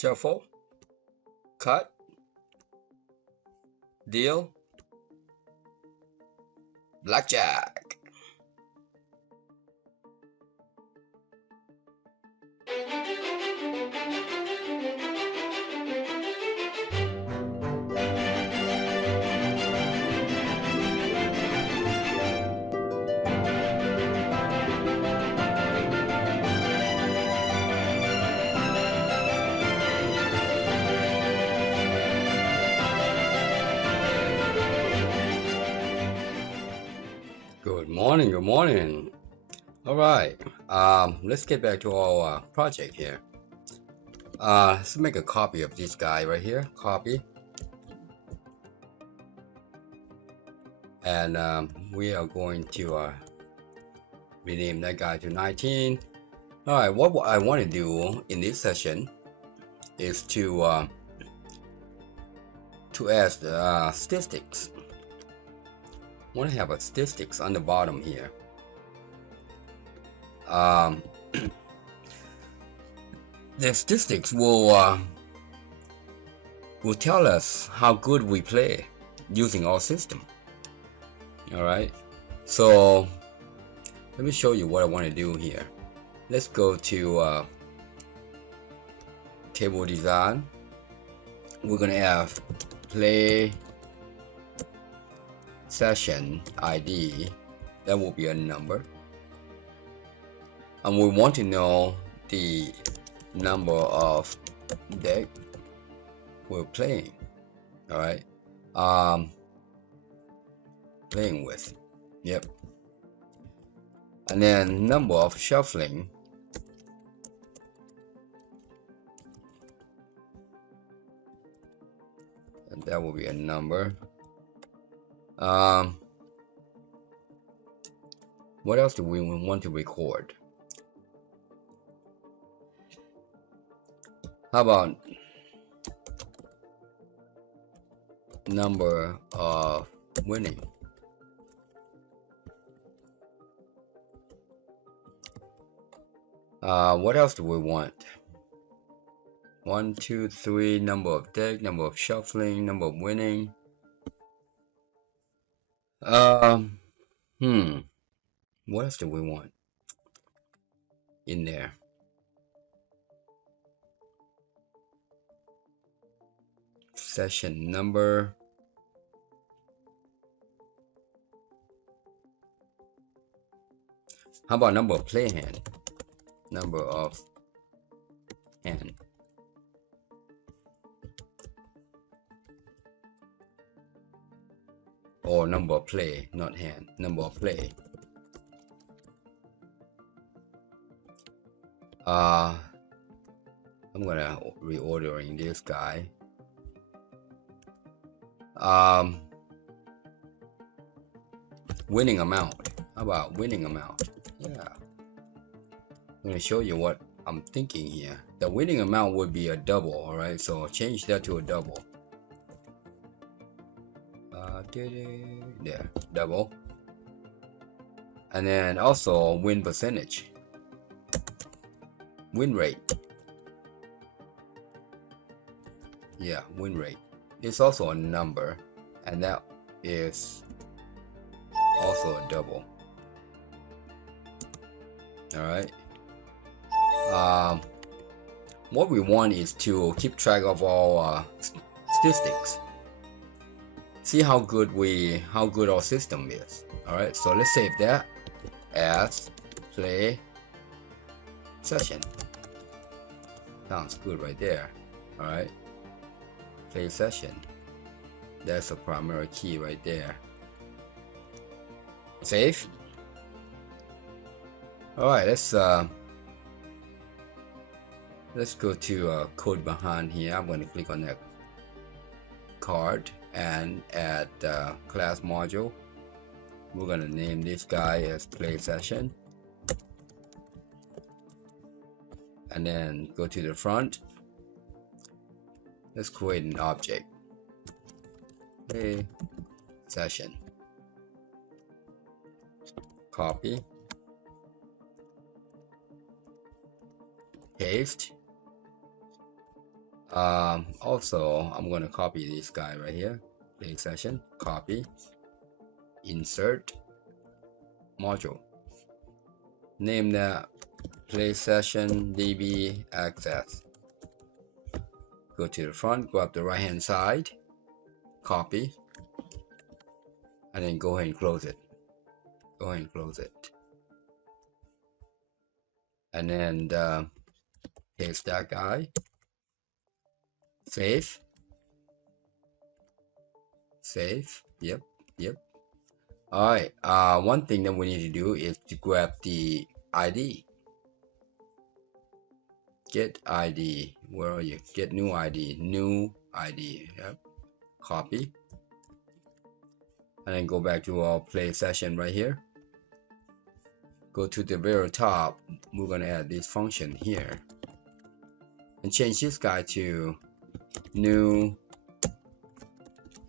shuffle, cut, deal, blackjack. Good morning. All right, let's get back to our project here. Let's make a copy of this guy right here, copy. And we are going to rename that guy to 19. All right, what I want to do in this session is to add statistics. I want to have a statistics on the bottom here. The statistics will tell us how good we play using our system. All right, so let me show you what I want to do here. Let's go to table design. We're gonna have play session ID. That will be a number, and we want to know the number of deck we're playing. All right, playing with, yep. And then number of shuffling, and that will be a number. What else do we want to record? How about number of winning? What else do we want? 1, 2, 3, number of deck, number of shuffling, number of winning. What else do we want in there? Session number. How about number of play hand? Number of hand. Or number of play, not hand, number of play. I'm gonna reordering this guy. Winning amount. How about winning amount? Yeah. I'm gonna show you what I'm thinking here. The winning amount would be a double, alright? So change that to a double. There, double. And then also win percentage, win rate. Yeah, win rate. It's also a number, and that is also a double. All right. What we want is to keep track of all statistics. See how good our system is. All right, so let's save that as play session. Sounds good right there. All right, play session. That's a primary key right there. Save. All right, let's go to code behind here. I'm going to click on that card and add class module. We're going to name this guy as play session, and then go to the front. Let's create an object, play session, copy, paste, Also, I'm going to copy this guy right here. Play session, copy, insert, module. Name that play session DB access. Go to the front, go up the right hand side, copy, and then go ahead and close it. Go ahead and close it. And then paste that guy. Save. Save. Yep. Alright, one thing that we need to do is to grab the ID. Get ID. Where are you? Get new ID. New ID. Yep. Copy. And then go back to our play session right here. Go to the very top. We're going to add this function here. And change this guy to new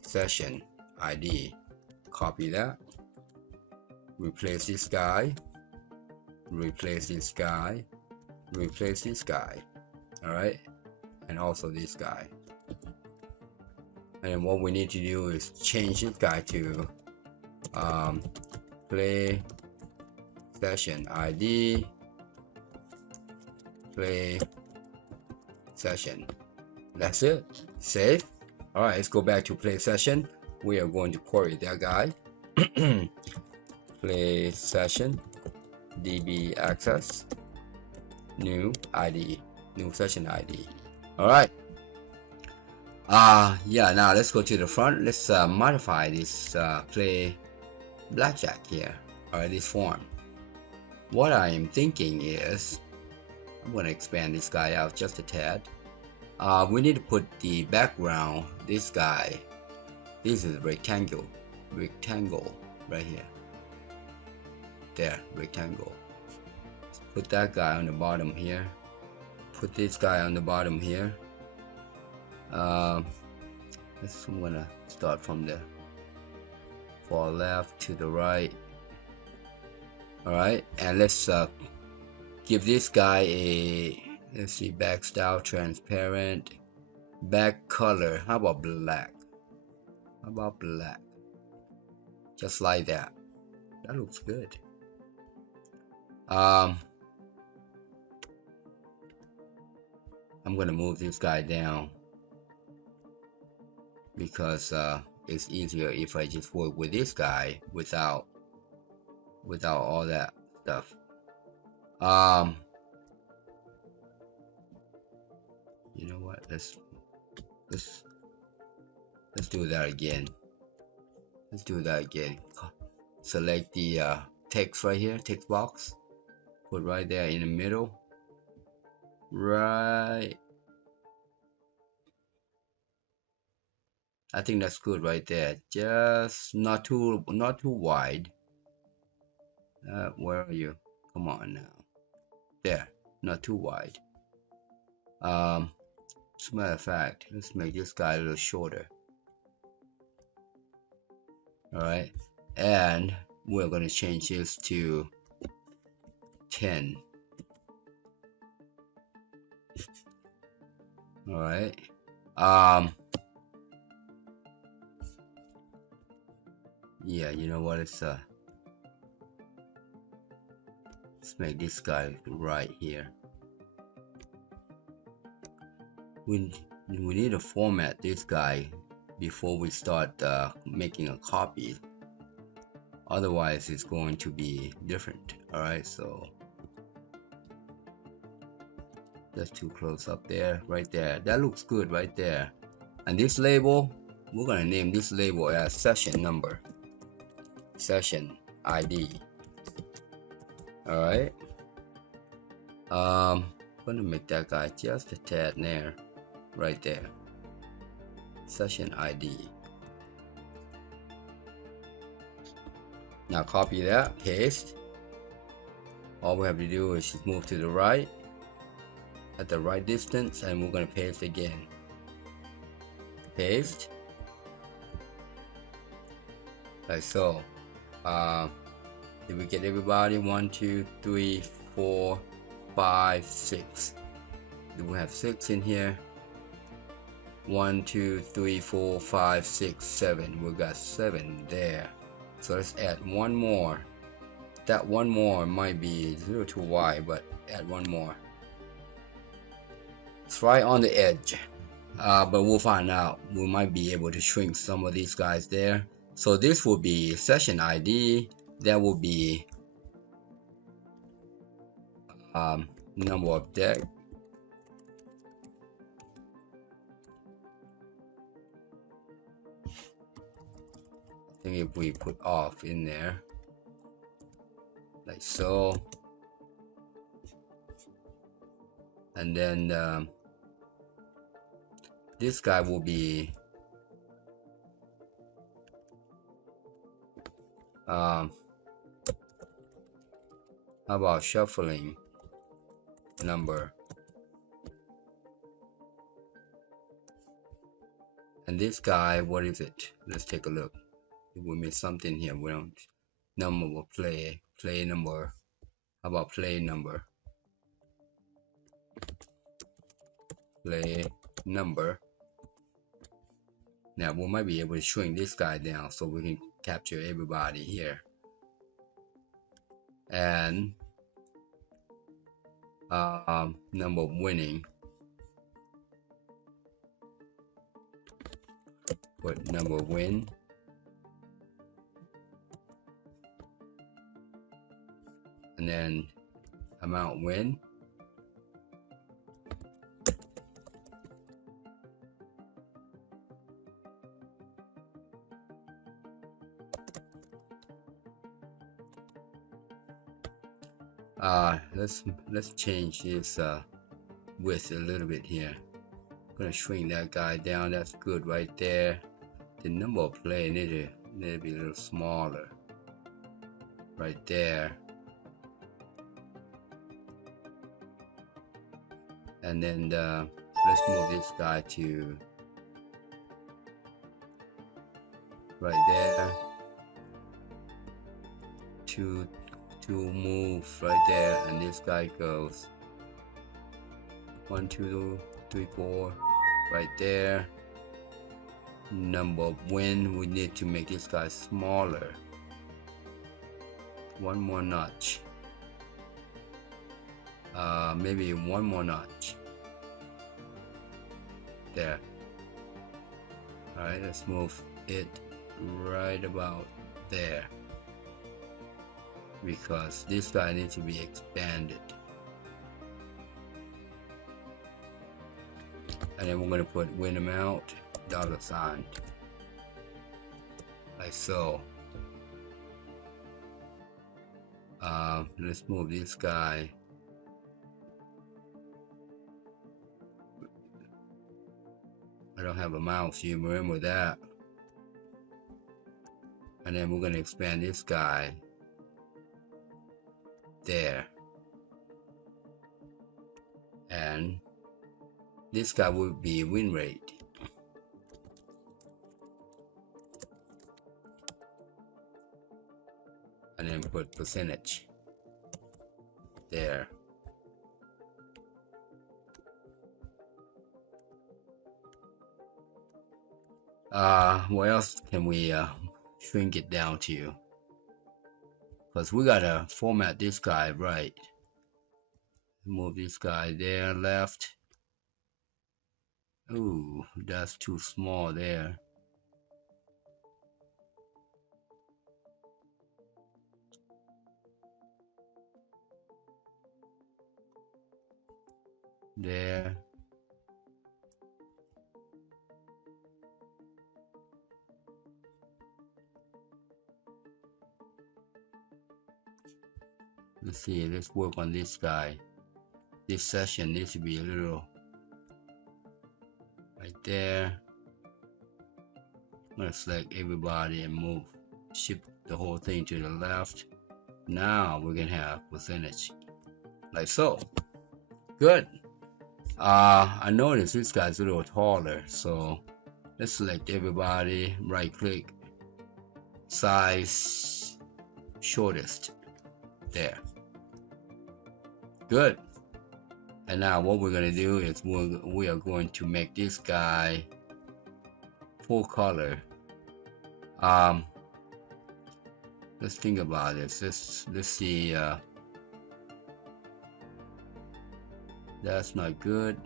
session ID. Copy that. Replace this guy. Replace this guy. Replace this guy. Alright. And also this guy. And what we need to do is change this guy to play session ID. Play session. That's it. Save. Alright, let's go back to play session. We are going to query that guy. Play session DB access new ID, new session ID. Alright. Yeah, now let's go to the front. Let's modify this play blackjack here. Alright, this form. What I am thinking is I'm going to expand this guy out just a tad. We need to put the background, this guy. This is rectangle right here. There, rectangle. Put that guy on the bottom here. Put this guy on the bottom here. I'm gonna start from the far left to the right. Alright, and let's give this guy a, let's see, back style transparent, back color. How about black? How about black? Just like that. That looks good. I'm gonna move this guy down because it's easier if I just work with this guy without all that stuff. You know what? Let's do that again. Let's do that again. Select the text right here, text box. Put right there in the middle. Right. I think that's good right there. Just not too wide. Where are you? Come on now. There. Not too wide. As a matter of fact, let's make this guy a little shorter. Alright. And we're going to change this to 10. Alright. Yeah, you know what? Let's make this guy right here. We need to format this guy before we start making a copy. Otherwise, it's going to be different. Alright, so that's too close up there, right there. That looks good right there. And this label, we're gonna name this label as session number, session ID. Alright. I'm gonna make that guy just a tad there, right there. Session ID. Now copy that, paste. All we have to do is just move to the right at the right distance, and we're going to paste again. Paste. Like so. Did we get everybody? 1, 2, 3, 4, 5, 6. Do we have 6 in here? 1, 2, 3, 4, 5, 6, 7. We got 7 there. So let's add one more. That one more might be 0 to y, but add one more. It's right on the edge. But we'll find out. We might be able to shrink some of these guys there. So this will be session ID. That will be number of deck. I think if we put off in there, like so, and then this guy will be how about shuffling number, and this guy, what is it? Let's take a look. We missed something here. We don't number of play number. How about play number? Play number. Now we might be able to shrink this guy down so we can capture everybody here. And number of winning. Put number of win. And then amount win. Let's change this width a little bit here. I'm gonna shrink that guy down. That's good right there. The number of play need to be a little smaller right there. And then let's move this guy to right there. To move right there, and this guy goes 1, 2, 3, 4 right there. Number of win, we need to make this guy smaller. One more notch. Maybe one more notch. There. Alright, let's move it right about there, because this guy needs to be expanded. And then we're going to put win amount $, like so. Let's move this guy I don't have a mouse, you remember that. And then we're going to expand this guy there, and this guy will be win rate. And then put percentage there. What else can we shrink it down to? Because we gotta format this guy right. Move this guy there, left. Ooh, that's too small there. There. Let's see, let's work on this guy. This session needs to be a little right there. I'm gonna select everybody and move, shift the whole thing to the left. Now we can have percentage like so. Good. I noticed this guy's a little taller, so let's select everybody, right click, size shortest there. Good. And now what we're going to do is we are going to make this guy full color. Let's think about this. Let's see. That's not good.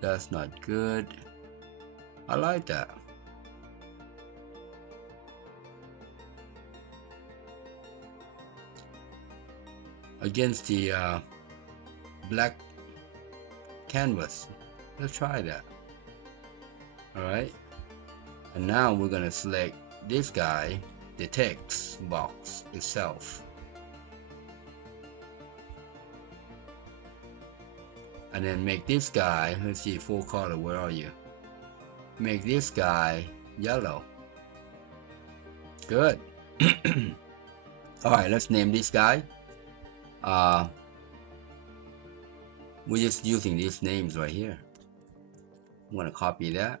That's not good. I like that. Against the black canvas. Let's try that. Alright. And now we're gonna select this guy, the text box itself. And then make this guy, let's see, full color, where are you? Make this guy yellow. Good. Alright, let's name this guy. We're just using these names right here. I'm gonna copy that.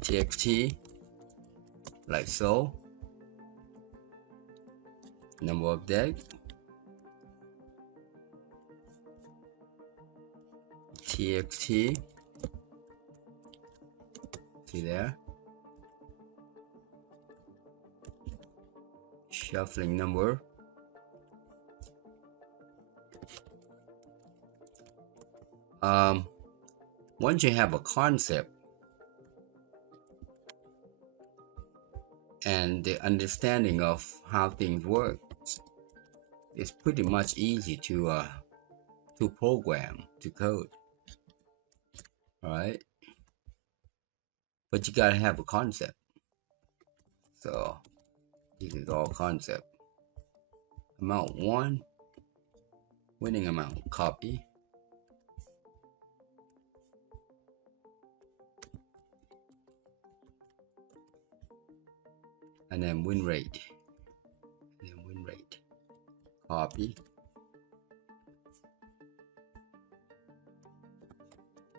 TXT, like so. Number of deck. TXT. See there? Shuffling number. Once you have a concept and the understanding of how things work, it's pretty much easy to program, to code. Alright, but you gotta have a concept. So this is all concept. Amount 1, winning amount, copy. And then win rate, copy.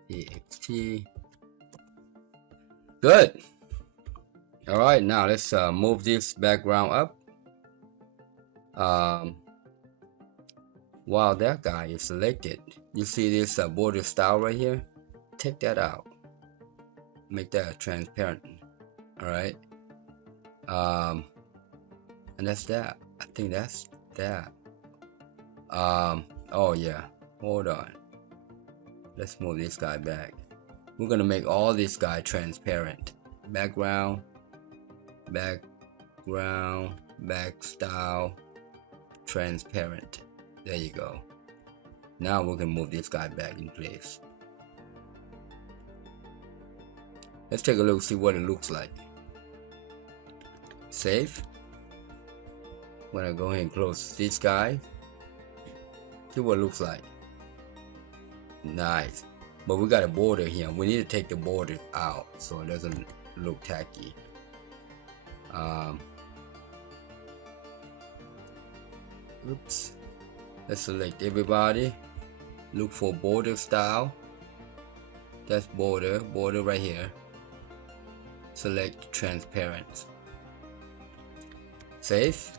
TXT. Good. All right, now let's move this background up. While that guy is selected, you see this border style right here. Take that out. Make that transparent. All right. And that's that. I think that's that. Oh yeah. Hold on. Let's move this guy back. We're gonna make all this guy transparent. Background, back style, transparent. There you go. Now we can move this guy back in place. Let's take a look, see what it looks like. Save. I'm gonna go ahead and close this guy. See what it looks like. Nice. But we got a border here. We need to take the border out so it doesn't look tacky. Oops. Let's select everybody. Look for border style. That's border right here. Select transparent. Save.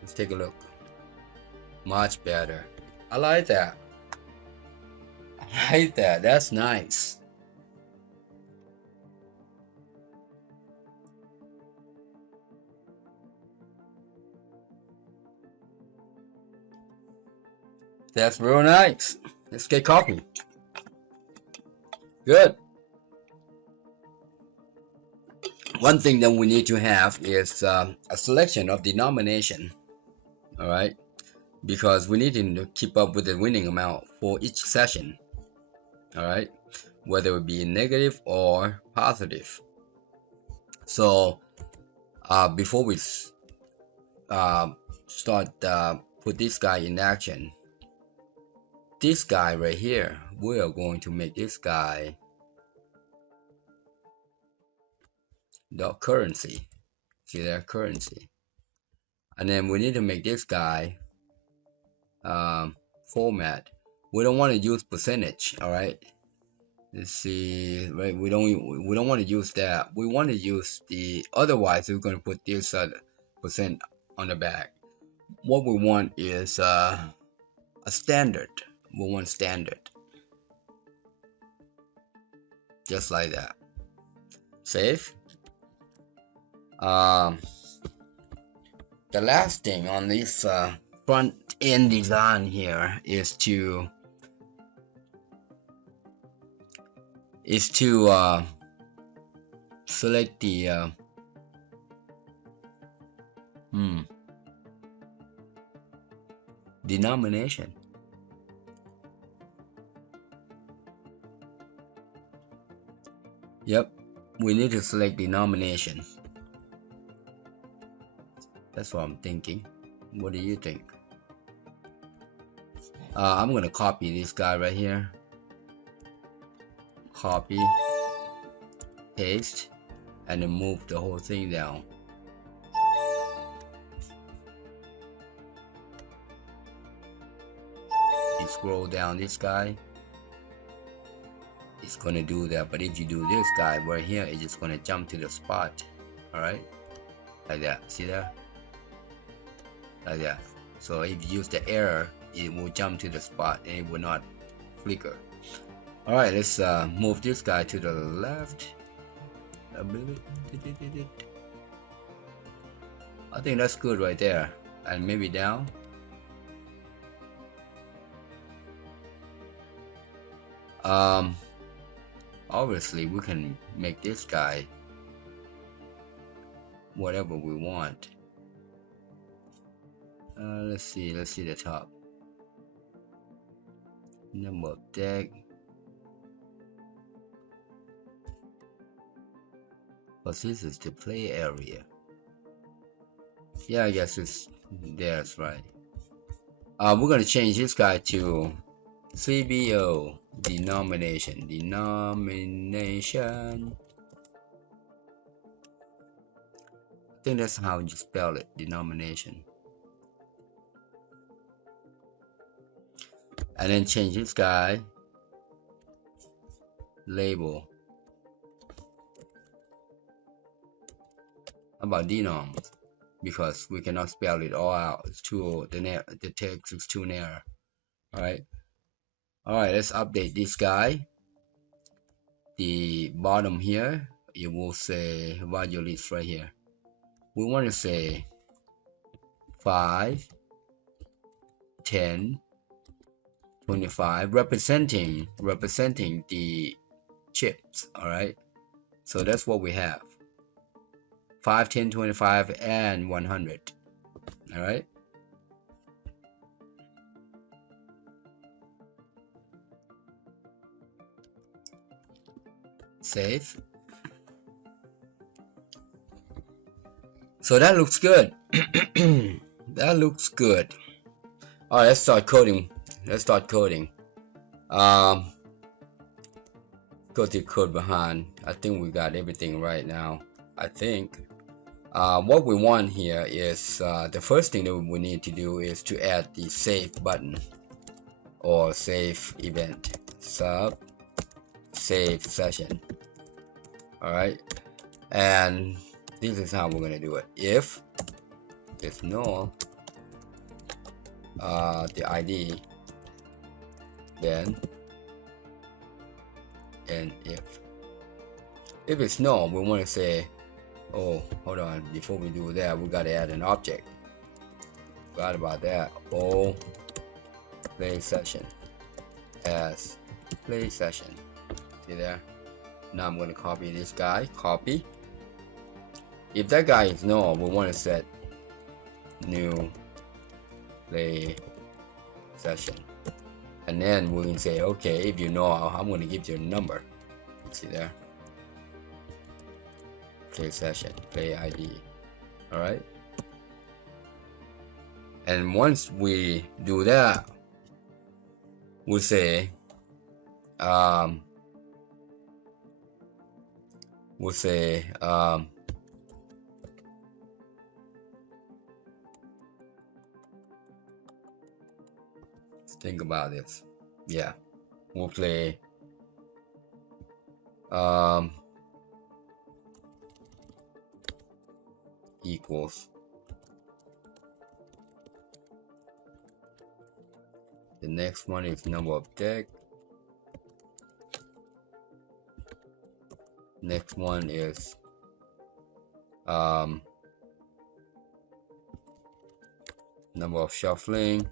Let's take a look. Much better. I like that. I like that. That's nice. That's real nice. Let's get copy. Good. One thing that we need to have is a selection of denomination. All right, because we need to keep up with the winning amount for each session. All right, whether it be negative or positive. So before we start put this guy in action, this guy right here, we are going to make this guy the currency. See that currency, and then we need to make this guy format. We don't want to use percentage. All right, let's see, right? We don't want to use that. We want to use the, otherwise we're going to put this percent on the back. what we want is a standard. We want standard, just like that. Save. The last thing on this front end design here is to select the denomination. Yep, we need to select denomination. That's what I'm thinking. What do you think? I'm gonna copy this guy right here. Copy, paste, and then move the whole thing down. You scroll down this guy, it's gonna do that. But if you do this guy right here, it's just gonna jump to the spot. Alright, like that. See that? Like that. So if you use the arrow, it will jump to the spot and it will not flicker. Alright, let's move this guy to the left a bit. I think that's good right there. And maybe down. Obviously we can make this guy whatever we want. Let's see the top. Number of deck. But this is the play area. Yeah, I guess it's that's right. We're gonna change this guy to CBO denomination. I think that's how you spell it, denomination. And then change this guy label. How about denom? Because we cannot spell it all out. It's too the text is too narrow. Alright, let's update this guy. The bottom here, it will say value list right here. We want to say 5, 10, 25, representing the chips. Alright, so that's what we have. 5, 10, 25, and 100. Alright. Save. So that looks good. That looks good. Alright, let's start coding. Go to code behind. I think we got everything right now. I think. What we want here is the first thing that we need to do is to add the save button or save event. Sub save session. Alright, and this is how we're gonna do it. If it's null, the ID, then and if it's null, we want to say, oh, hold on, before we do that, we gotta add an object. Forgot about that. Oh, play session as play session. See there? Now I'm going to copy this guy. Copy. If that guy is null, we want to set new play session. And then we can say, okay, if you know, I'm going to give you a number. See there? Play session, play ID. Alright? And once we do that, we'll say, think about this. Yeah, we'll play equals The next one is number of deck. Next one is number of shuffling.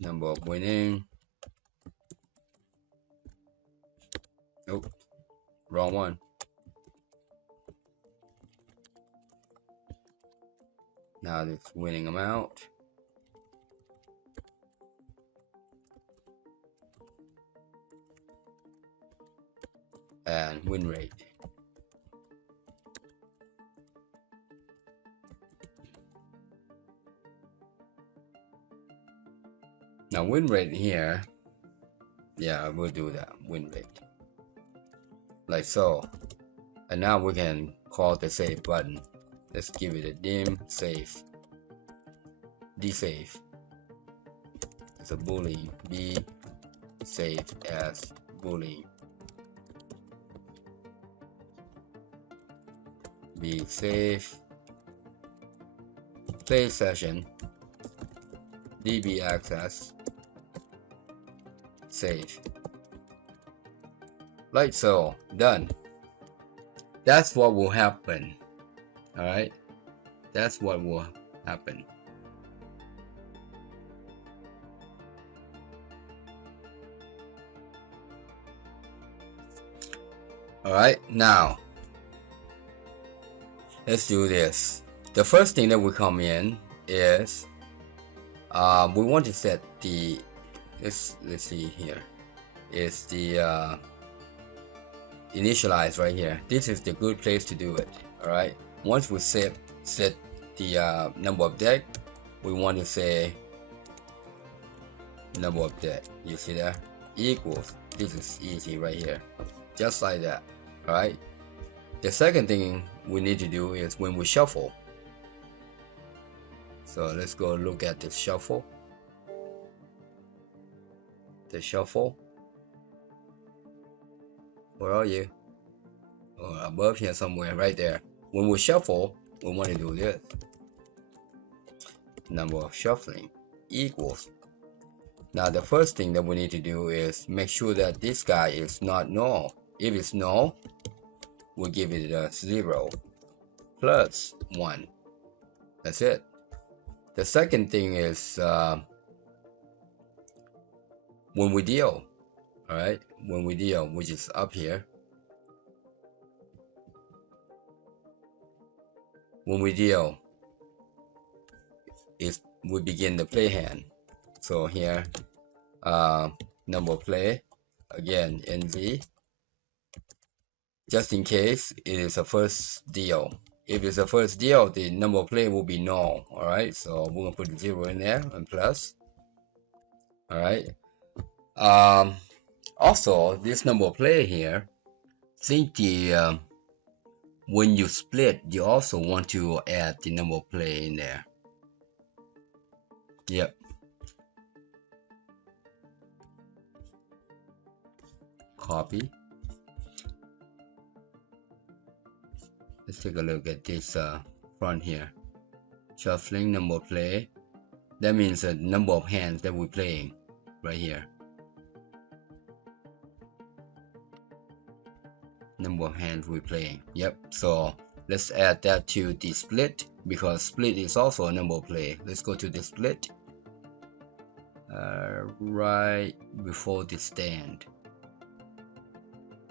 Number of winning. Oh, wrong one. Now this winning amount. And win rate. Now win rate here, yeah, we'll do that, win rate. Like so. And now we can call the save button. Let's give it a dim save. Desave. It's a boolean. Be saved as boolean. Be save. Save session. DB access. Save. Like so. Done. That's what will happen. Alright? That's what will happen. Alright, now let's do this. The first thing that will come in is we want to set the let's see here is the initialize right here. This is the good place to do it. Alright, once we set the number of deck, we want to say number of deck. You see that equals, this is easy right here, just like that. Alright, the second thing we need to do is when we shuffle. So let's go look at the shuffle. The shuffle. Where are you? Oh, above here somewhere, right there. When we shuffle, we want to do this. Number of shuffling equals. Now the first thing that we need to do is make sure that this guy is not null. If it's null, we'll give it a 0 plus 1. That's it. The second thing is when we deal. Alright, when we deal, which is up here. When we deal, we begin the play hand. So here, number play, again, NZ. Just in case it is a first deal. If it's a first deal, the number of play will be null. Alright, so we're gonna put 0 in there and plus. Alright. Also, this number of play here, think the when you split, you also want to add the number of play in there. Yep. Copy. Let's take a look at this front here. Shuffling number of play. That means the number of hands that we're playing right here. Number of hands we're playing. Yep. So let's add that to the split, because split is also a number of play. Let's go to the split. Right before the stand.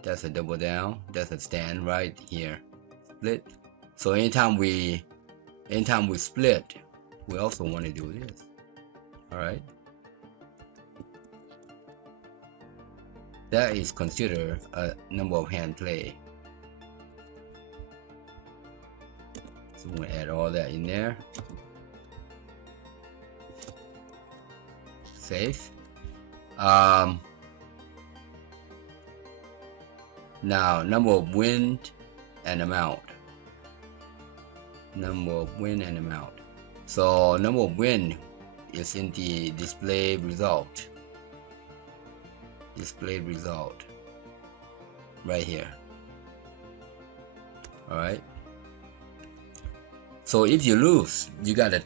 That's a double down. That's a stand right here. Split. So anytime we split, we also want to do this. Alright. That is considered a number of hand play. So we'll add all that in there. Save. Now number of win and amount. Number of win and amount. So number of win is in the display result. Display result right here. Alright. So if you lose, you gotta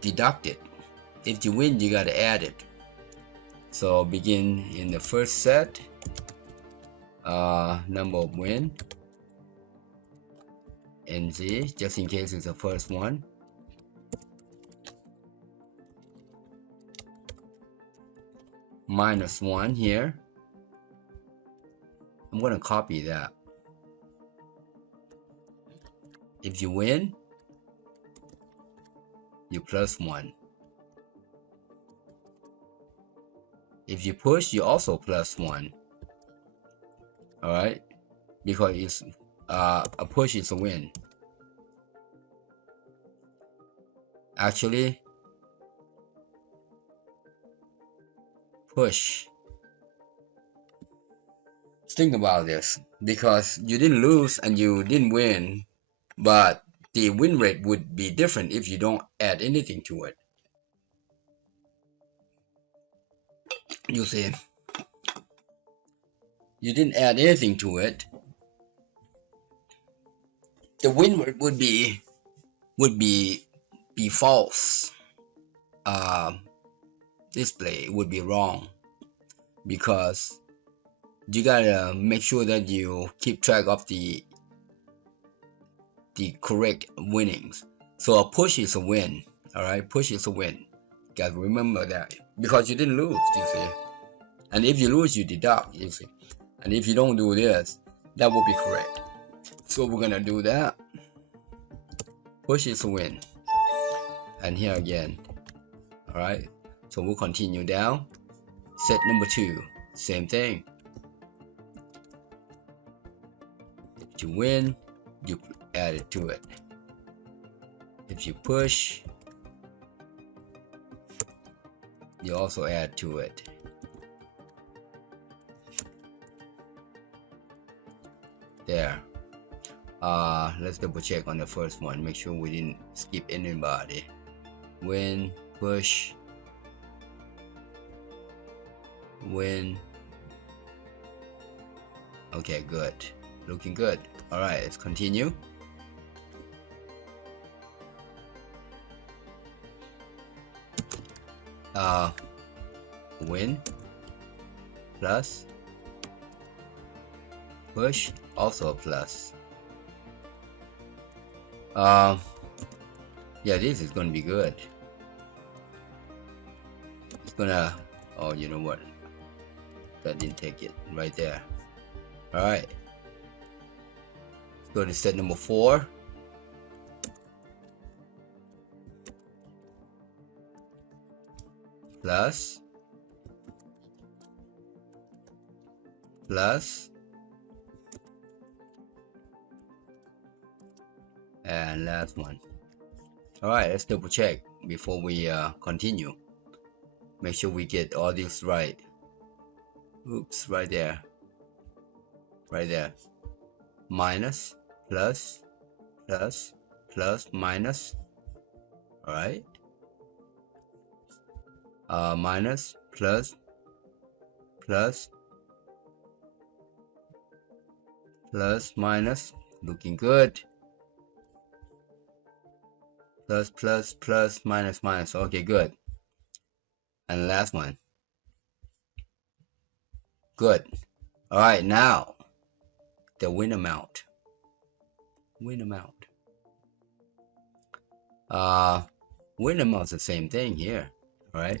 deduct it. If you win, you gotta add it. So begin in the first set, number of win, NZ, just in case it's the first one. -1 here. I'm gonna copy that. If you win, you +1. If you push, you also +1. Alright? Because it's a push is a win. Actually, push. Think about this, because you didn't lose and you didn't win, but the win rate would be different if you don't add anything to it. You see, you didn't add anything to it. The win rate would be false. Display would be wrong, because you gotta make sure that you keep track of the correct winnings. So a push is a win. Alright, push is a win. You gotta remember that, because you didn't lose, you see. And if you lose, you deduct, you see. And if you don't do this, that will be correct. So we're gonna do that. Push is a win. And here again. Alright, so we'll continue down. Set number 2, same thing. If you win, you add it to it. If you push, you also add to it. There. Let's double check on the first one, make sure we didn't skip anybody. Win, push, win. Okay, good. Looking good. Alright, let's continue. Win plus push, also a plus. Yeah, this is gonna be good. It's gonna, oh, you know what, that didn't take it right there. Alright, let's go to set number 4. Plus, plus, and last one. Alright, let's double check before we continue. Make sure we get all this right. Oops, right there. Right there. Minus, plus, plus, plus, minus. Alright. Minus, plus, plus, plus, minus. Looking good. Plus, plus, plus, minus, minus. Okay, good. And last one. Good. Alright, now the win amount. Win amount. Win amount's the same thing here, right?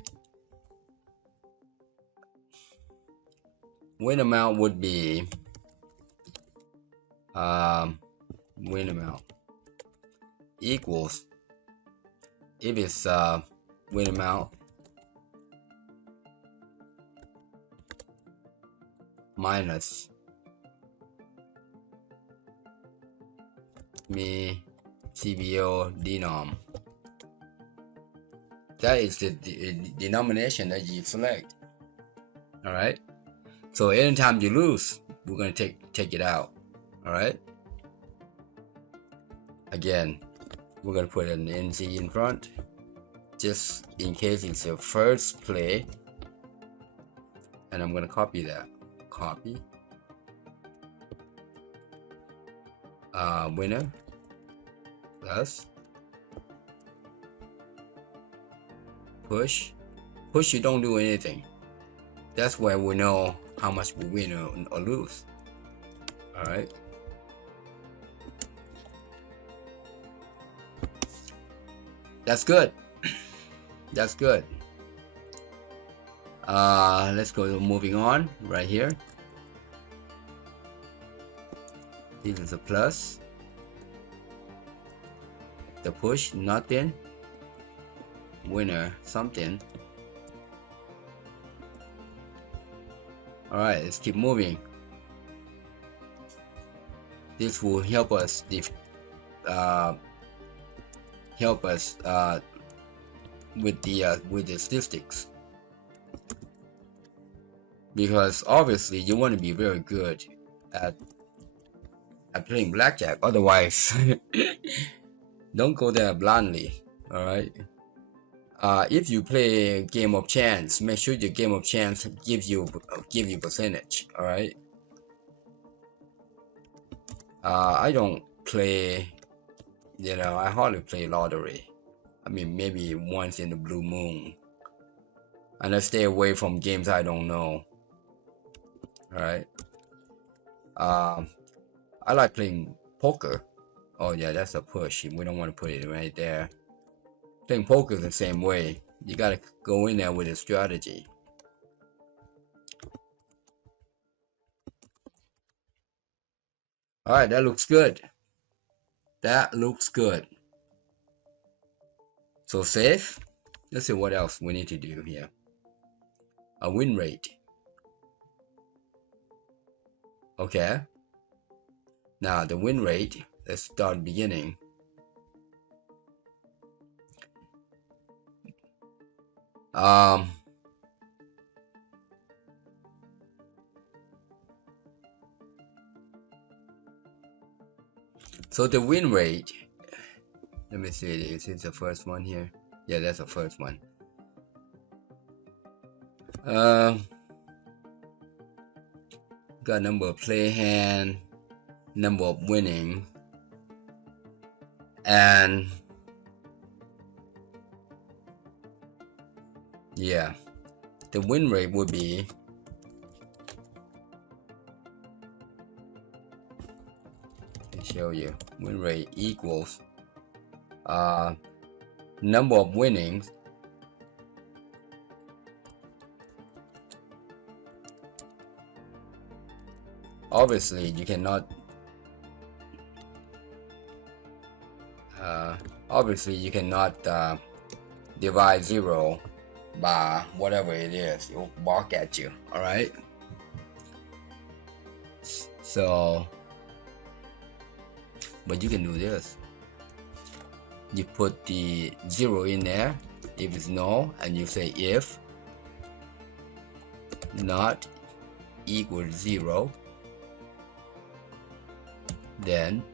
Win amount would be win amount equals, if it's win amount minus me CBO denom. That is the denomination that you select. Alright, so anytime you lose, we're gonna take it out. Alright, again, we're gonna put an NC in front, just in case it's your first play. And I'm gonna copy that. Copy. Winner plus push. Push, you don't do anything. That's where we know how much we win or lose. Alright. That's good. That's good. Let's go to moving on right here. This is a plus. The push, nothing. Winner, something. Alright, let's keep moving. This will help us with the statistics, because obviously you want to be very good at playing blackjack. Otherwise, don't go there blindly. All right. If you play a game of chance, make sure the game of chance give you percentage. All right. I don't play. I hardly play lottery. I mean, maybe once in the blue moon. And I stay away from games I don't know. Alright. I like playing poker. Oh yeah, that's a push. We don't want to put it right there. Playing poker is the same way. You gotta go in there with a strategy. Alright, that looks good. That looks good. So save. Let's see what else we need to do here. A win rate. Okay. Now the win rate. Let's start beginning. So the win rate. Let me see, is this the first one here? Yeah, that's the first one. Got number of play hand, number of winning, and yeah, the win rate would be show you win rate equals number of winnings obviously you cannot divide 0 by whatever it is. It will bark at you. All right, so but you can do this. You put the 0 in there if it's no, and you say if not equal 0, then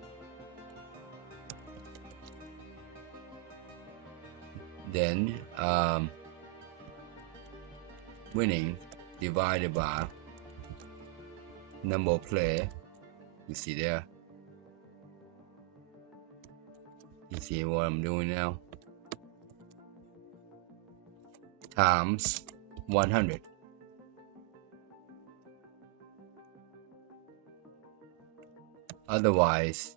winning divided by number of play. You see there? You see what I'm doing now? Times 100. Otherwise,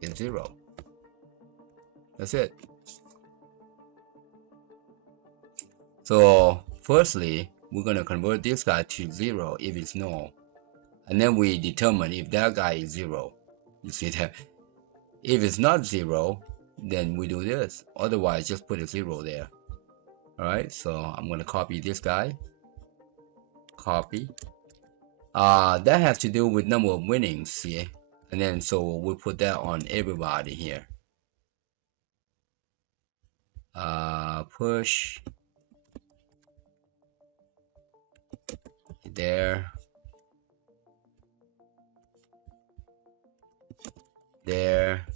it's 0. That's it. So firstly, we're gonna convert this guy to 0 if it's no, and then we determine if that guy is 0. You see that? If it's not 0, then we do this. Otherwise, just put a 0 there. Alright, so I'm gonna copy this guy. Copy. That has to do with number of winnings, see? And then so we'll put that on everybody here. Push there, there,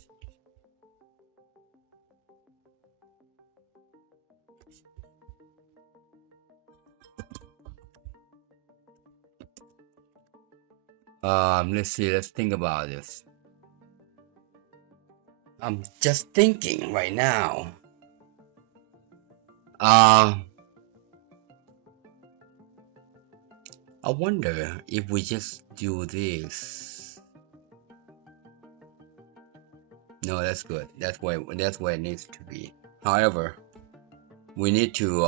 let's see, let's think about this. I'm just thinking right now. I wonder if we just do this. No, that's good. That's where it needs to be. However, we need to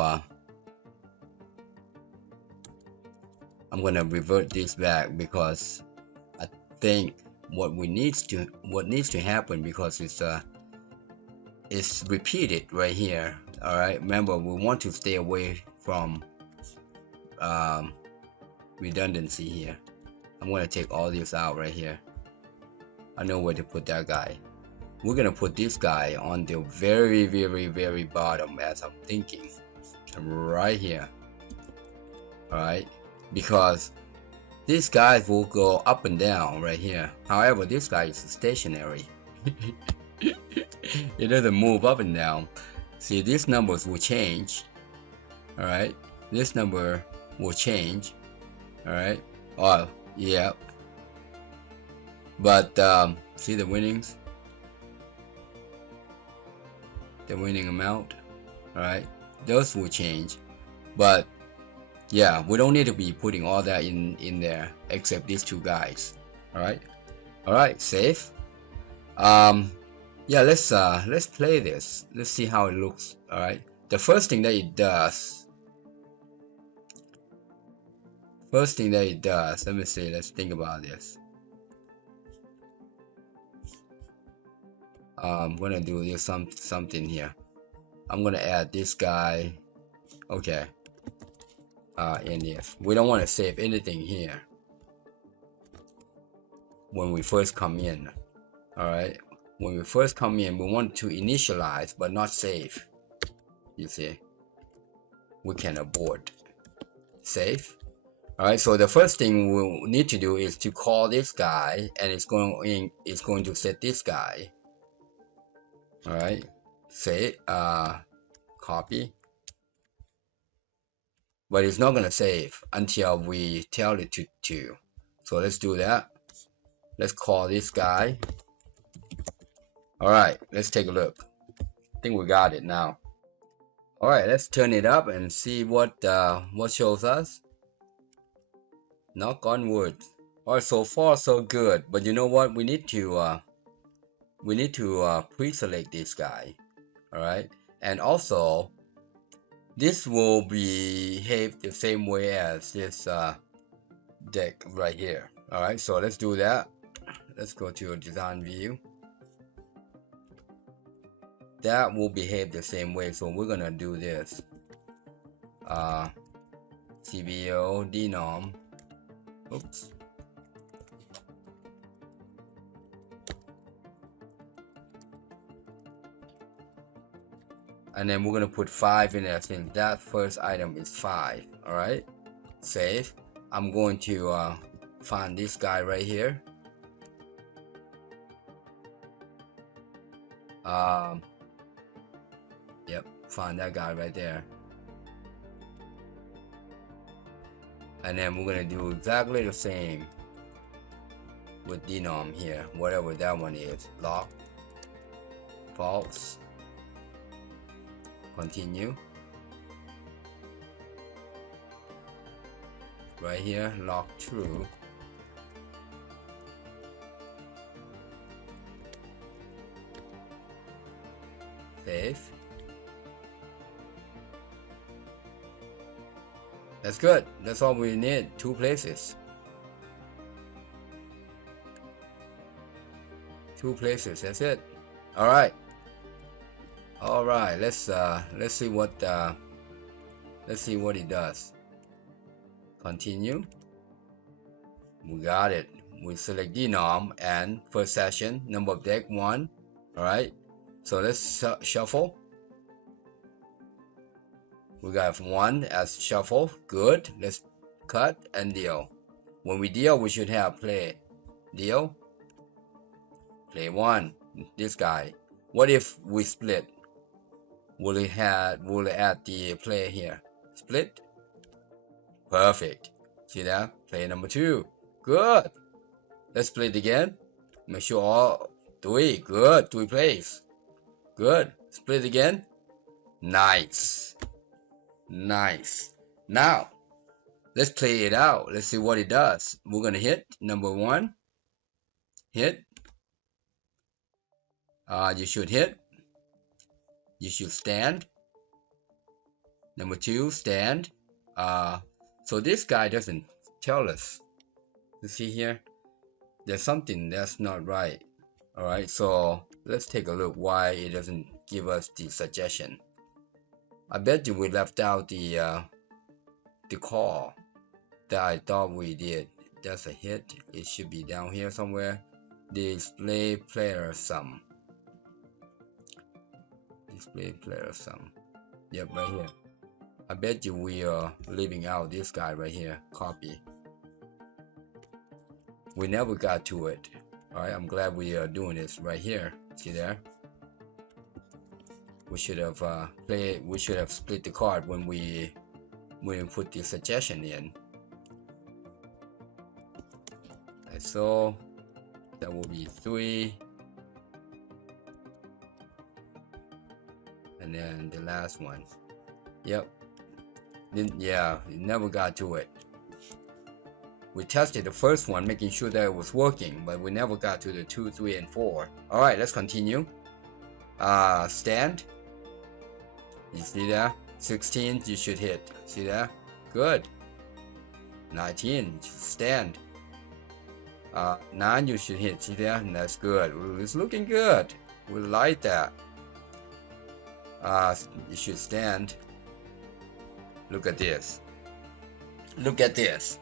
I'm gonna revert this back because I think what needs to happen, because it's repeated right here. All right, remember, we want to stay away from redundancy here. I'm gonna take all this out right here. I know where to put that guy. We're gonna put this guy on the very, very, very bottom, as I'm thinking, right here. All right, because these guys will go up and down right here. However, this guy is stationary. It doesn't move up and down. See, these numbers will change. All right, this number will change. All right. Oh, yeah. But see the winnings, the winning amount. All right, those will change. But yeah, we don't need to be putting all that in there except these two guys. All right, save. Yeah, let's play this. Let's see how it looks. All right, the first thing that it does, let me see, let's think about this. I'm gonna do this something here. I'm gonna add this guy. Okay. And yes, we don't want to save anything here when we first come in. All right, when we first come in, we want to initialize but not save. You see, we can abort, save. All right, so the first thing we'll need to do is to call this guy, and it's going to set this guy. All right, say copy, but it's not gonna save until we tell it to. So let's do that. Let's call this guy. All right, let's take a look. I think we got it now. All right, let's turn it up and see what shows us. Knock on wood. All right, so far so good. But you know what? We need to pre-select this guy. All right, and also this will behave the same way as this deck right here. All right, so let's do that. Let's go to design view. That will behave the same way. So we're gonna do this. CBO denom. Oops. And then we're gonna put 5 in there since that first item is 5. All right, save. I'm going to find this guy right here. Yep, find that guy right there. And then we're gonna do exactly the same with denom here, whatever that one is. Lock, false, continue. Right here, lock true. Save. That's good. That's all we need. 2 places. 2 places. That's it. All right. All right. Let's see what it does. Continue. We got it. We select denom and first session, number of deck 1. All right. So let's shuffle. We got 1 as shuffle. Good. Let's cut and deal. When we deal, we should have play. Deal. Play 1. This guy. What if we split? Will it add the play here? Split. Perfect. See that? Play number 2. Good. Let's play it again. Make sure all 3. Good. 3 plays. Good. Split again. Nice. Nice. Now let's play it out. Let's see what it does. We're gonna hit number 1. Hit. You should hit. You should stand. Number 2, stand. So this guy doesn't tell us. You see here, there's something that's not right. All right, so let's take a look why it doesn't give us the suggestion. I bet you we left out the call that I thought we did. That's a hit. It should be down here somewhere. Display player sum. Display player sum. Yep, right here. I bet you we are leaving out this guy right here. Copy. We never got to it. Alright, I'm glad we are doing this right here. See there? We should have we should have split the card when we put the suggestion in. Like so that will be 3. And then the last one. Yep. Yeah, never got to it. We tested the first one, making sure that it was working, but we never got to the 2, 3, and 4. Alright, let's continue. Stand. You see that? 16, you should hit. See that? Good. 19, stand. 9, you should hit. See that? And that's good. It's looking good. We like that. You should stand. Look at this. Look at this.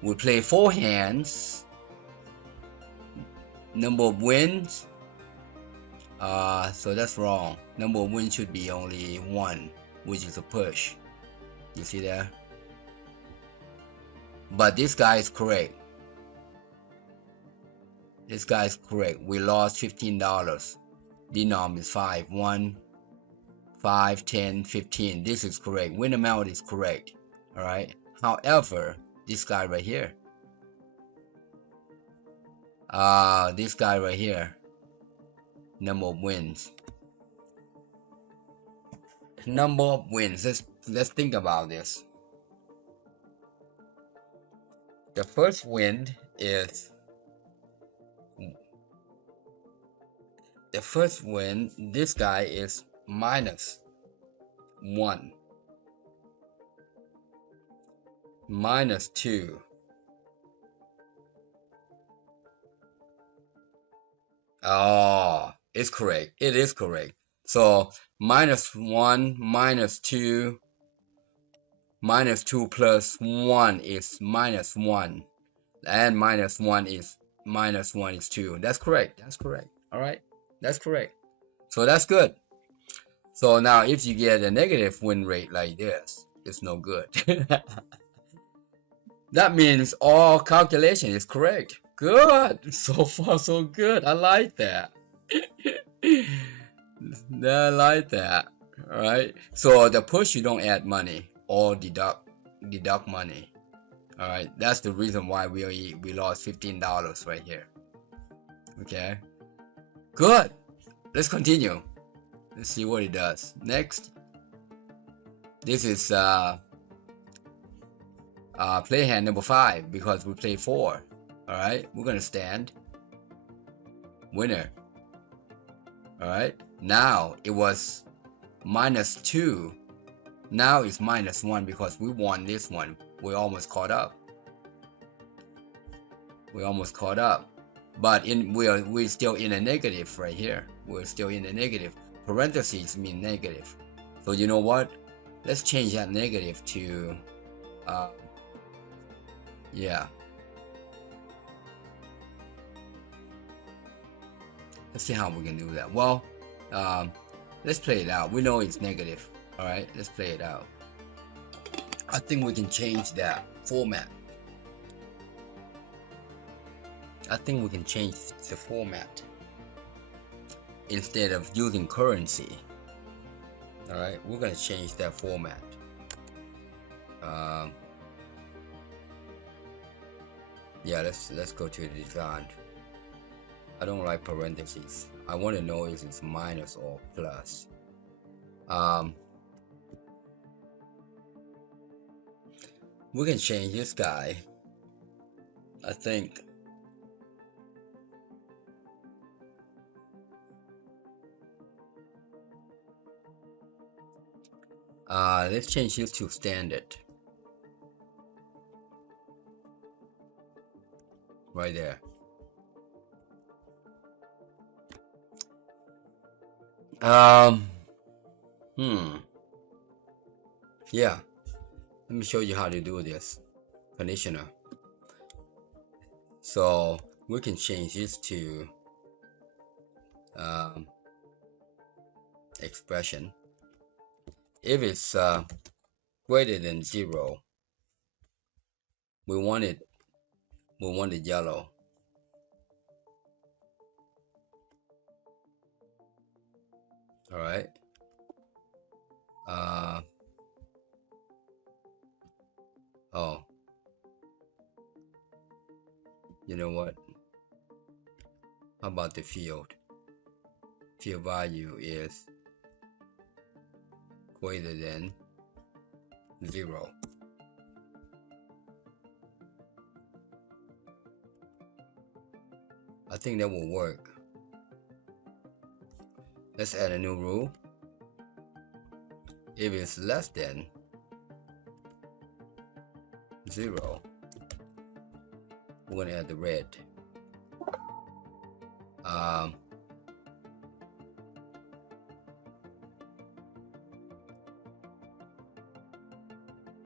We play 4 hands. Number of wins. So that's wrong. Number of wins should be only 1, which is a push. You see that? But this guy is correct. This guy is correct. We lost $15. Denom is 5. 1, 5, 10, 15. This is correct. Win amount is correct. Alright. However, this guy right here. This guy right here. Number of wins. Number of wins. Let's think about this. The first win is this guy is -1. -2. Oh, it's correct. It is correct. So -1, -2, -2 plus 1 is -1, and -1 is 2. That's correct. That's correct. All right. That's correct. So that's good. So now if you get a negative win rate like this, it's no good. That means all calculation is correct. Good. So far so good. I like that. I like that. Alright. So the push, you don't add money or deduct money. Alright. That's the reason why we lost $15 right here. Okay. Good. Let's continue. Let's see what it does. Next. This is play hand number 5 because we play 4. Alright, we're gonna stand. Winner. Alright, now it was -2. Now it's -1 because we won this one. We almost caught up. But we're still in a negative right here. We're still in a negative. Parentheses mean negative. So you know what? Let's change that negative to yeah. Let's see how we can do that. Well, let's play it out. We know it's negative. Alright, let's play it out. I think we can change that format. I think we can change the format instead of using currency. Alright, we're gonna change that format. Yeah, let's go to the design. I don't like parentheses. I want to know if it's minus or plus. we can change this guy. I think let's change this to standard. Right there. Yeah, let me show you how to do this conditioner. So we can change this to expression. If it's greater than 0, we want it yellow. All right. Oh, you know what? How about the field? Field value is greater than 0. I think that will work. Let's add a new rule. If it's less than 0, we're gonna add the red.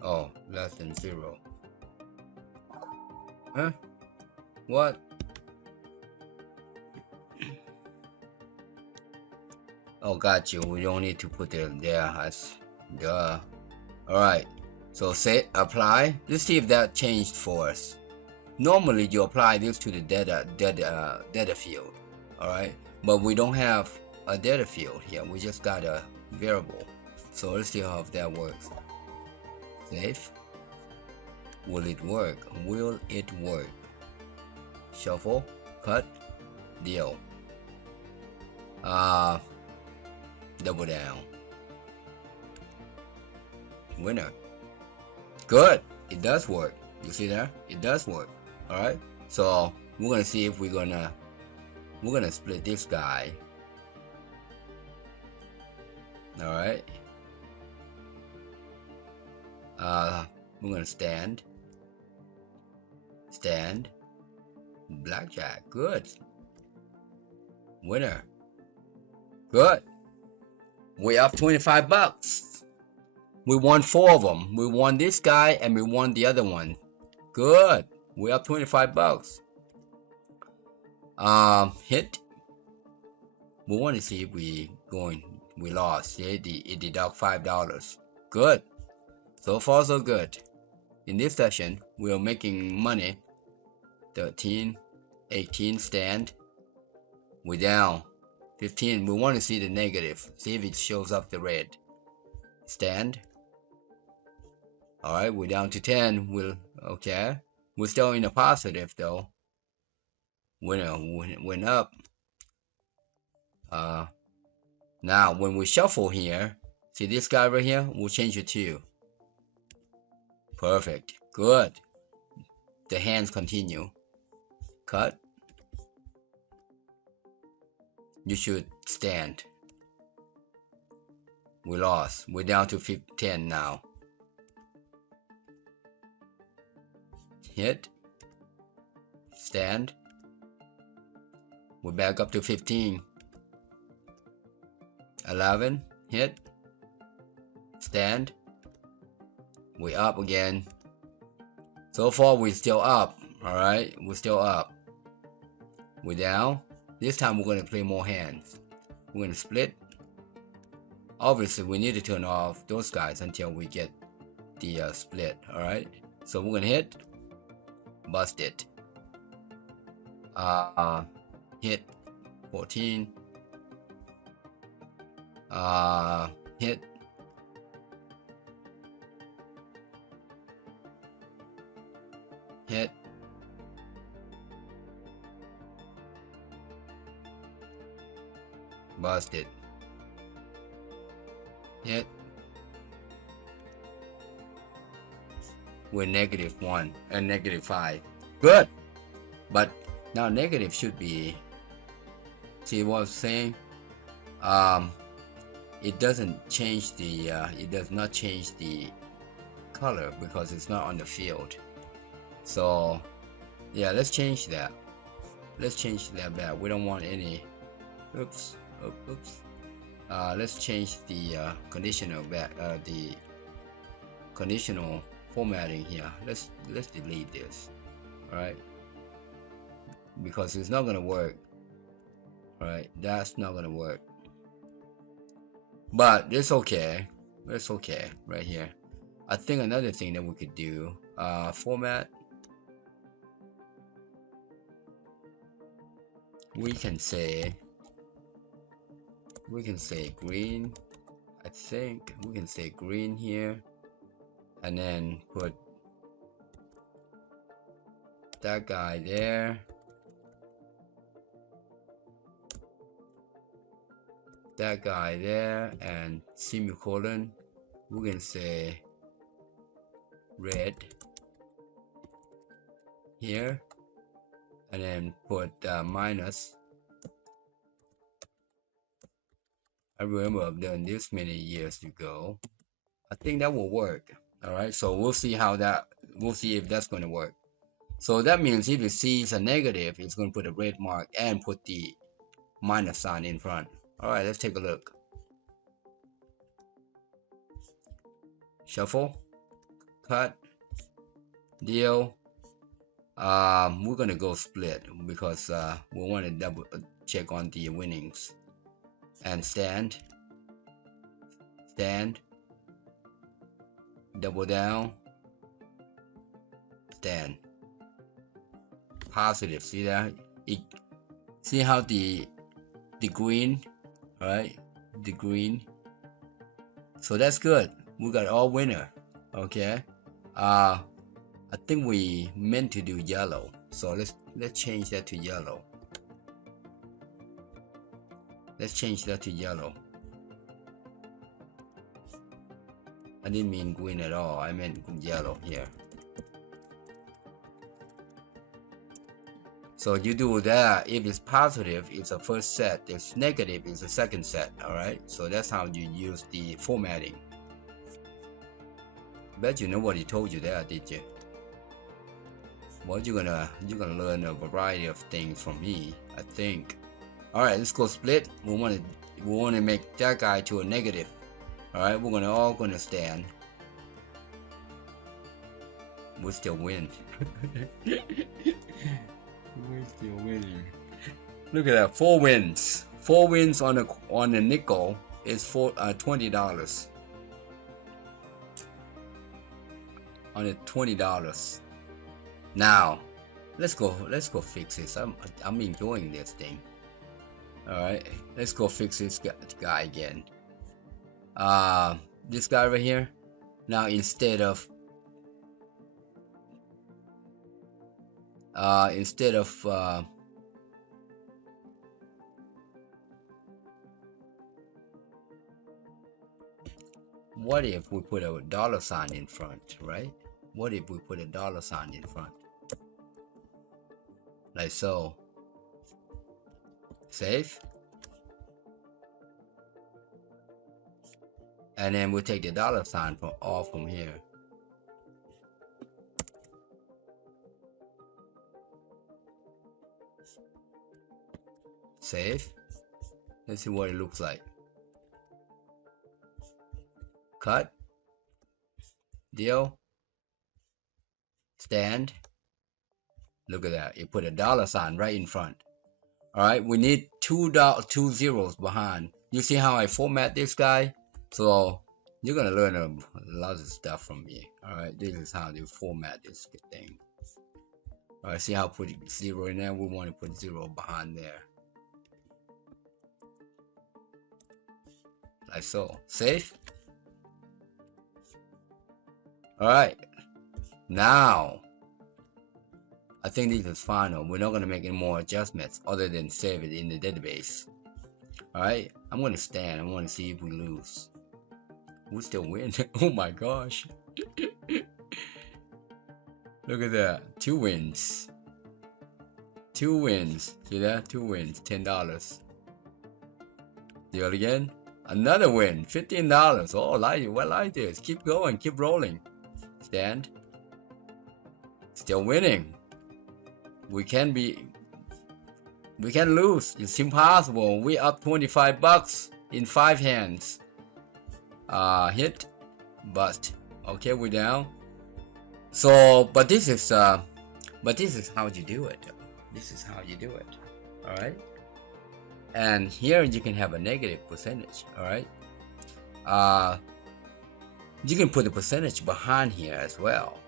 Oh, less than 0. Huh? What? Oh, got you. We don't need to put it there. That's duh. Alright. So say apply. Let's see if that changed for us. Normally you apply this to the data field. Alright. But we don't have a data field here. We just got a variable. So let's see how that works. Save. Will it work? Will it work? Shuffle. Cut. Deal. Double down. Winner. Good. It does work. You see there? It does work. Alright. So we're gonna see if we're gonna split this guy. Alright. We're gonna stand. Blackjack. Good. Winner. Good. We up 25 bucks. We won 4 of them. We won this guy and we won the other one. Good. We up 25 bucks. Hit. We want to see if we lost. Yeah, it deduct $5. Good. So far so good. In this session, we are making money. 13, 18 stand. We're down. 15. We want to see the negative. See if it shows up the red. Stand. Alright, we're down to 10. Okay. We're still in the positive though. Went up. Now when we shuffle here, see this guy right here? We'll change it to. Perfect. Good. The hands continue. Cut. You should stand. We lost. We're down to 10 now. Hit. Stand. We're back up to 15. 11. Hit. Stand. We're up again. So far we're still up. Alright, we're still up. We're down. This time we're going to play more hands. We're going to split. Obviously we need to turn off those guys until we get the split. Alright, so we're going to hit. Bust it. Hit. 14. Hit. Hit. Busted. Hit. with -1 and -5. Good. But now negative should be, see what I'm saying? It doesn't change the, it does not change the color because it's not on the field. So yeah, let's change that. Let's change that back. We don't want any, oops. Let's change the conditional back, the conditional formatting here. Let's delete this, alright? Because it's not gonna work. Alright, that's not gonna work. But it's okay. It's okay right here. I think another thing that we could do, format. We can say green. I think we can say green here, and then put that guy there. That guy there, and semicolon. We can say red here, and then put minus. I remember I've done this many years ago. I think that will work. Alright, so we'll see how that, we'll see if that's going to work. So that means if it sees a negative, it's going to put a red mark and put the minus sign in front. Alright, let's take a look. Shuffle, cut, deal. We're going to go split because we want to double check on the winnings. And stand, double down, stand, positive. See that? See how the green, all right, the green. So that's good. We got all winner. Okay. I think we meant to do yellow, so let's change that to yellow. Let's change that to yellow. I didn't mean green at all. I meant yellow here. So you do that. If it's positive, it's the first set. If it's negative, it's the second set. Alright? So that's how you use the formatting. Bet you nobody told you that, did you? Well, you're gonna learn a variety of things from me, I think. Alright, let's go split. We want to make that guy to a negative. Alright, we're all gonna stand. We still win. We're still winning. Look at that, 4 wins. 4 wins on a nickel is $20. On a $20. Now, let's go fix this. I'm enjoying this thing. Alright, let's go fix this guy again. This guy right here. Now instead of what if we put a dollar sign in front, right? What if we put a dollar sign in front? Like so. Save. And then we'll take the dollar sign off from here. Save. Let's see what it looks like. Cut. Deal. Stand. Look at that. It put a dollar sign right in front. Alright, we need two zeros behind. You see how I format this guy? So you're gonna learn a lot of stuff from me. Alright, this is how you format this thing. Alright, see how I put 0 in there? We want to put 0 behind there. Like so. Save. Alright. Now I think this is final. We're not gonna make any more adjustments other than save it in the database. Alright, I'm gonna stand. I wanna see if we lose. We still win. Oh my gosh. Look at that. 2 wins. 2 wins. See that? 2 wins. $10. Do it again. Another win. $15. Oh, I like this. Keep going. Keep rolling. Stand. Still winning. We can lose. It's impossible. We up $25 in 5 hands. Hit. Bust. Okay, we're down. So, but this is how you do it. This is how you do it. All right. And here you can have a negative percentage. All right. You can put the percentage behind here as well.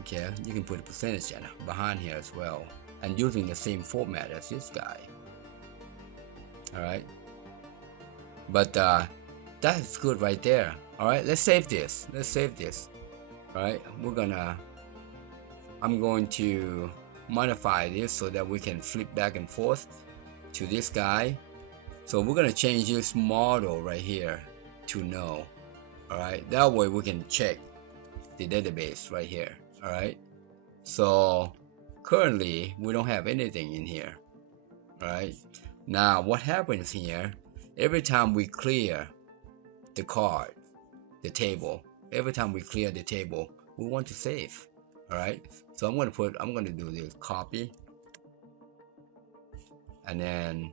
Okay, you can put a percentage behind here as well, and using the same format as this guy. All right. But that's good right there. All right. Let's save this. Let's save this. All right. I'm going to modify this so that we can flip back and forth to this guy. So we're gonna change this model right here to no. All right, that way we can check the database right here. All right, so currently we don't have anything in here. All right, now what happens here, every time we clear the card, the table, every time we clear the table, we want to save. All right, so I'm gonna do this copy, and then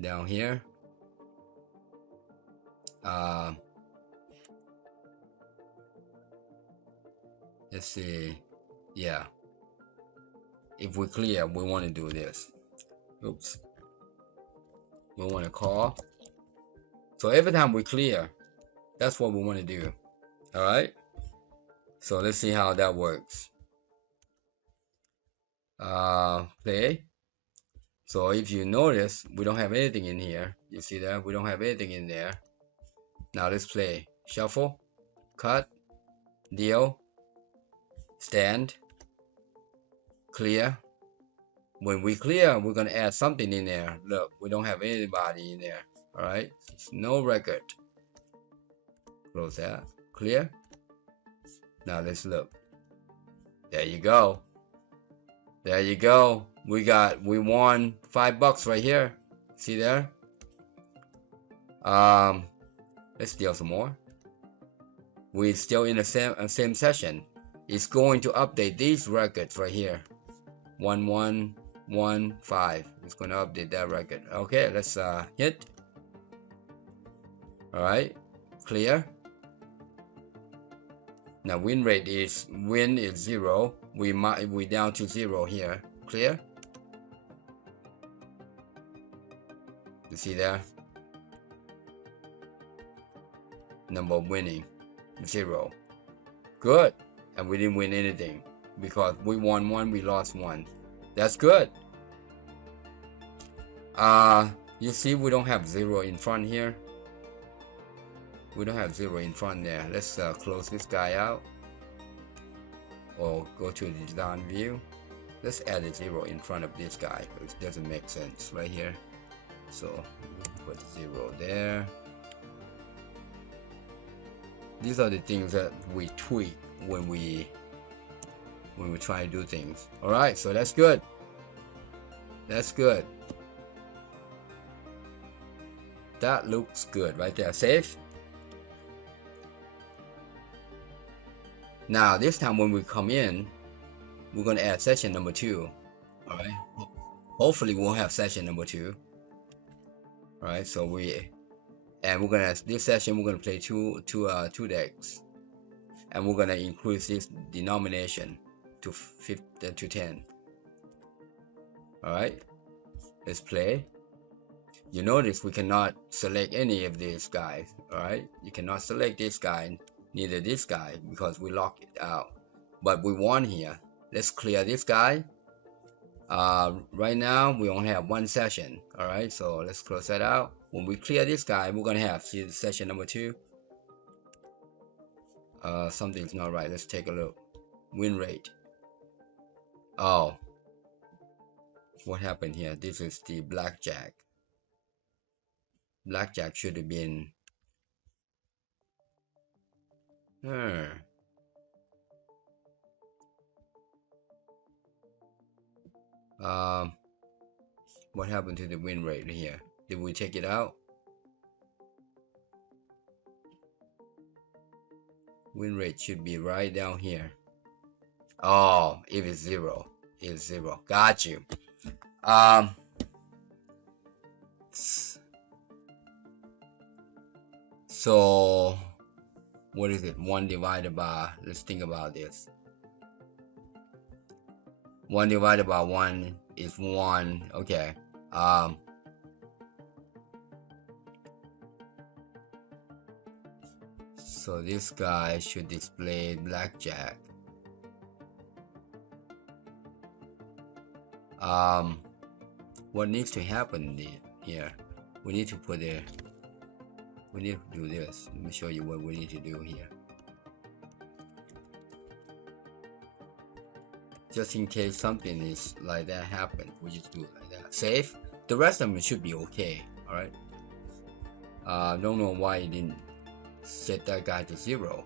down here, let's see, yeah, if we clear, we want to do this. Oops, we want to call. So every time we clear, that's what we want to do. All right, so let's see how that works. Play. So if you notice, we don't have anything in here. You see that? We don't have anything in there. Now let's play. Shuffle, cut, deal, stand, clear. When we clear, we're gonna add something in there. Look, we don't have anybody in there. All right, it's no record. Close that. Clear. Now let's look. There you go. There you go. We won $5 right here. See there? Let's deal some more. We're still in the same session. It's going to update these records right here. 1115. It's going to update that record. Okay, let's hit. All right, clear. Now win is 0. We down to 0 here. Clear. You see there? Number of winning 0. Good. And we didn't win anything because we won 1, we lost 1. That's good. You see we don't have 0 in front here. We don't have 0 in front there. Let's close this guy out, or go to the design view. Let's add a 0 in front of this guy. It doesn't make sense right here. So put 0 there. These are the things that we tweak when we try to do things. All right, so that's good. That's good. That looks good right there. Save. Now this time when we come in, we're going to add session number 2. All right, hopefully we'll have session number 2. All right, so we're gonna, this session we're gonna play two decks, and we're gonna increase this denomination to 10. All right, let's play. You notice we cannot select any of these guys. All right, you cannot select this guy, neither this guy, because we lock it out. But we won here. Let's clear this guy. Right now we only have 1 session. All right, so let's close that out. When we clear this guy, we're gonna have session number 2. Something's not right. Let's take a look. Win rate. Oh, what happened here? This is the blackjack. Blackjack should have been What happened to the win rate here? Did we take it out? Win rate should be right down here. Oh, if it's zero, it's zero. Got you. So what is it? 1 divided by, let's think about this. 1 divided by 1 is 1. Okay. So this guy should display Blackjack. What needs to happen here? We need to put a, we need to do this. Let me show you what we need to do here. Just in case something is like that happen, we just do it like that. Save. The rest of them should be okay. All right. Don't know why it didn't set that guy to 0.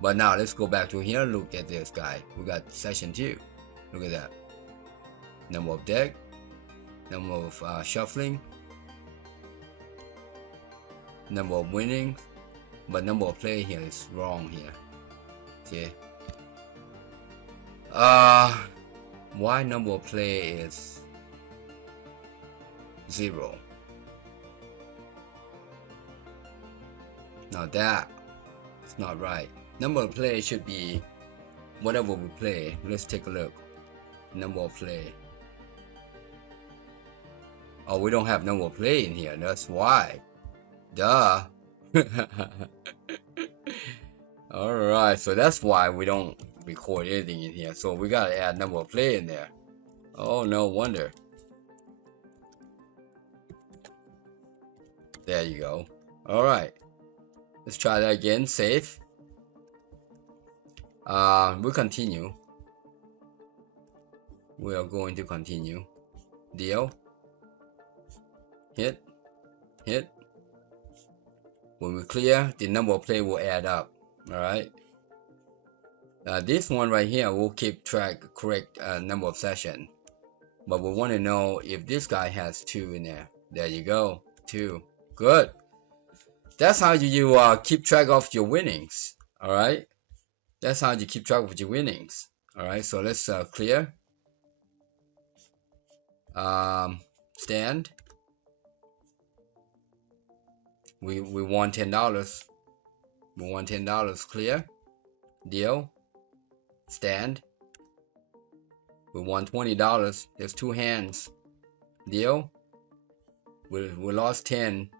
But now let's go back to here. Look at this guy. We got session 2. Look at that. Number of deck, number of shuffling, number of winnings, but number of play here is wrong here. Okay. Why number of play is 0? Now that it's not right. Number of play should be whatever we play. Let's take a look. Number of play. Oh, we don't have number of play in here. That's why. Duh. Alright, so that's why we don't record anything in here. So we gotta add number of play in there. Oh, no wonder. There you go. Alright. Let's try that again. Save. We'll continue. We are going to continue. Deal. Hit. Hit. When we clear, the number of play will add up. Alright. This one right here will keep track correct number of session. But we want to know if this guy has 2 in there. There you go. 2. Good. That's how you keep track of your winnings. Alright. That's how you keep track of your winnings. Alright, so let's clear. Stand. We won $10. We won $10. Clear. Deal. Stand. We won $20. There's 2 hands. Deal. We lost 10.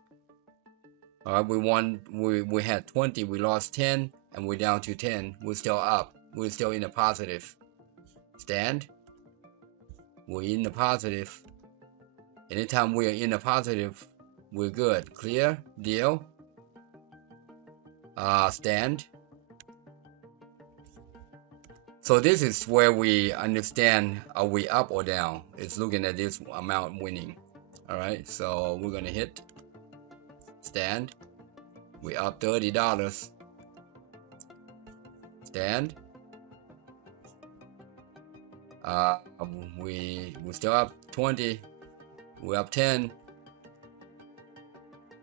Alright, we had 20, we lost 10, and we're down to 10. We're still up. We're still in the positive. Stand. We're in the positive. Anytime we're in the positive, we're good. Clear. Deal. Stand. So this is where we understand are we up or down. It's looking at this amount winning. Alright, so we're gonna hit stand. We up $30. Stand. We still up 20. We're up 10.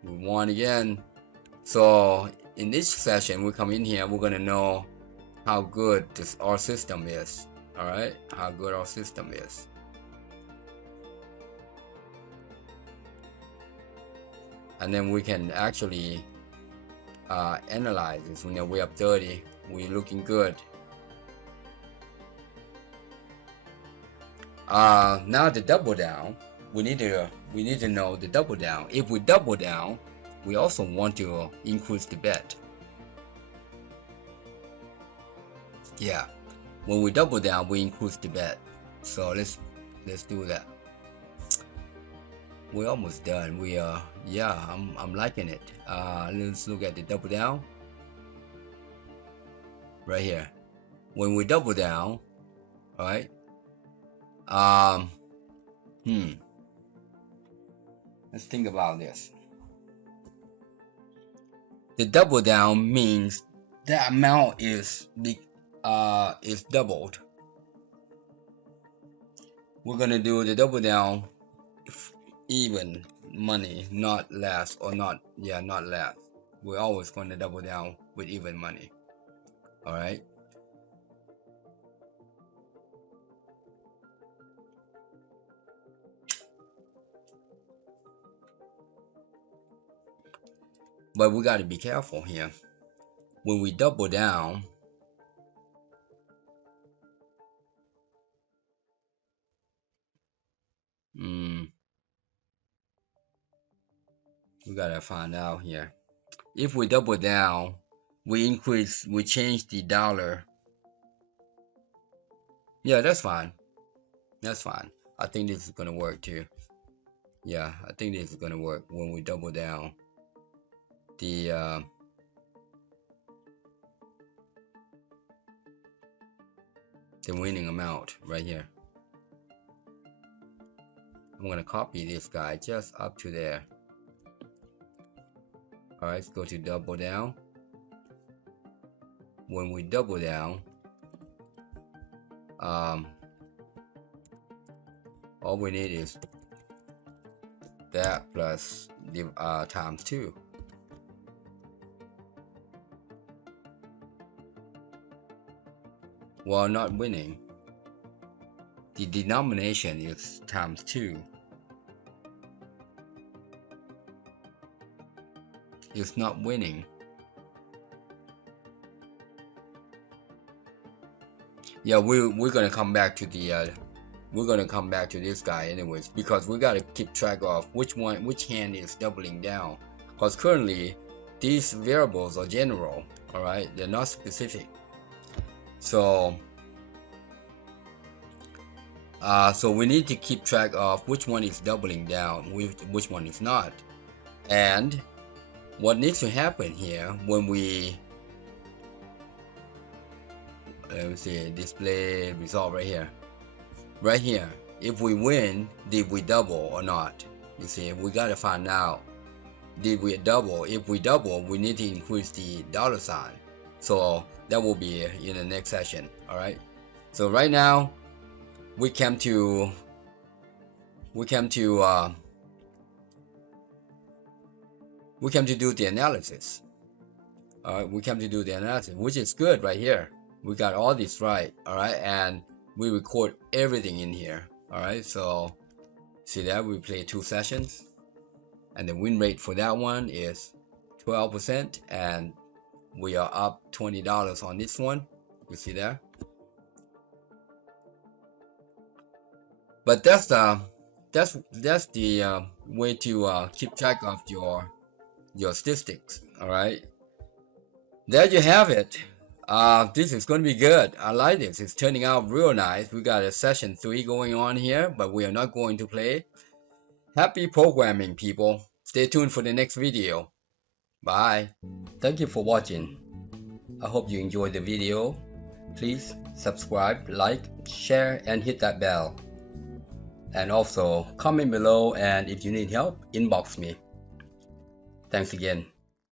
We won again. So in this session, we come in here, we're gonna know how good our system is. Alright, how good our system is. And then we can actually analyze this. You know, we're up 30. We're looking good. Now the double down. We need to know the double down. If we double down, we also want to increase the bet. Yeah, when we double down, we increase the bet. So let's do that. We're almost done. We yeah, I'm liking it. Let's look at the double down right here. When we double down, all right. Let's think about this. The double down means the amount is doubled. we're gonna do the double down even money, not less, or not less. We're always gonna double down with even money. All right. But we got to be careful here. When we double down, we got to find out here. If we double down, we change the dollar. Yeah, that's fine. That's fine. I think this is going to work too. Yeah, I think this is going to work when we double down the winning amount right here. I'm going to copy this guy just up to there. Alright, let's go to double down. When we double down, all we need is that plus the times 2. Well, not winning. The denomination is times 2. It's not winning. Yeah, we're gonna come back to the this guy anyways, because we gotta keep track of which hand is doubling down, because currently these variables are general. All right, they're not specific. So we need to keep track of which one is doubling down, which one is not. And what needs to happen here when we, let me see, display result right here. Right here, if we win, did we double or not? You see, we gotta find out, did we double? If we double, we need to increase the $sign. So that will be in the next session. All right. So right now, we came to do the analysis. All right, we came to do the analysis, which is good right here. We got all this right. All right, and we record everything in here. All right, so see that we play 2 sessions, and the win rate for that one is 12%, and we are up $20 on this one. You see that? But that's the way to keep track of your statistics. All right, there you have it. This is going to be good. I like this. It's turning out real nice. We got a session 3 going on here, but we are not going to play. Happy programming, people. Stay tuned for the next video. Bye. Thank you for watching. I hope you enjoyed the video. Please subscribe, like, share, and hit that bell. And also comment below, and if you need help, inbox me. Thanks again.